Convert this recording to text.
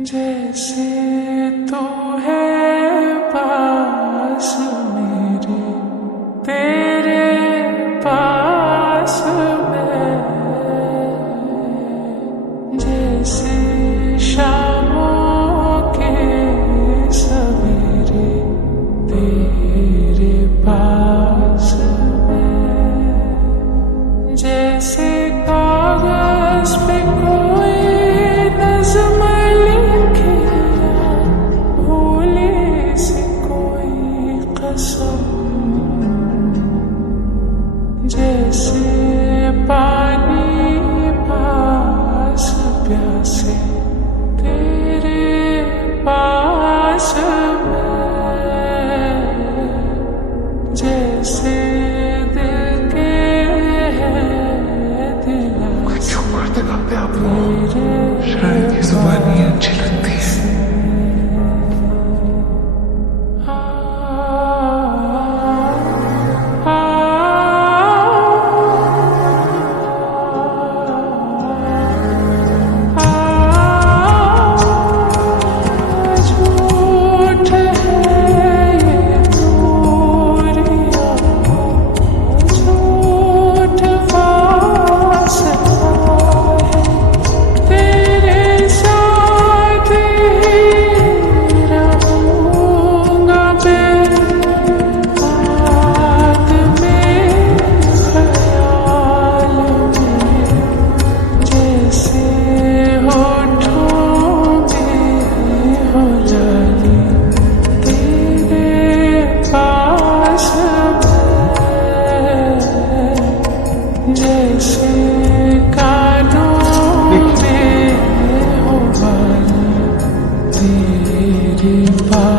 जैसे तू है पास मेरे, तेरे पास मैं, जैसे शामों के सवेरे तेरे पास मैं, जैसे कागज पे कोई नज़्म जैसे पानी पास प्यासे तेरे पास मैं, जैसे दिल के कोई क्यों पढ़ते गाते आपको? शायद ये जुबानी अच्छी लगती है। जैसे कानों में हो वाली तेरे पास।